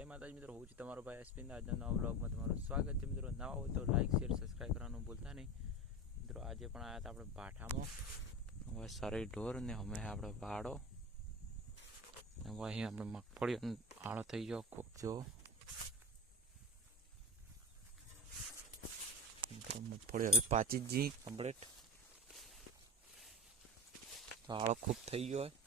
જય માતાજી મિત્રો, હું છું તમારો ભાઈ અશ્વિન. આજના નવા બ્લોગમાં તમારું સ્વાગત છે મિત્રો. નવા હોય તો લાઈક શેર સબસ્ક્રાઈબ કરવાનું ભૂલતા નહીં. મિત્રો, આજે પણ આવ્યા હતા આપણે ભાઠામાં. હવે સારી ઢોર ને અમે આપણે વાડો હવે અહીં આપણે મગફળી આળો થઈ ગયો, ખૂબ જો. મગફળી હવે પાચી જી કમ્પ્લીટ તો આળો ખૂબ થઈ ગયો હોય.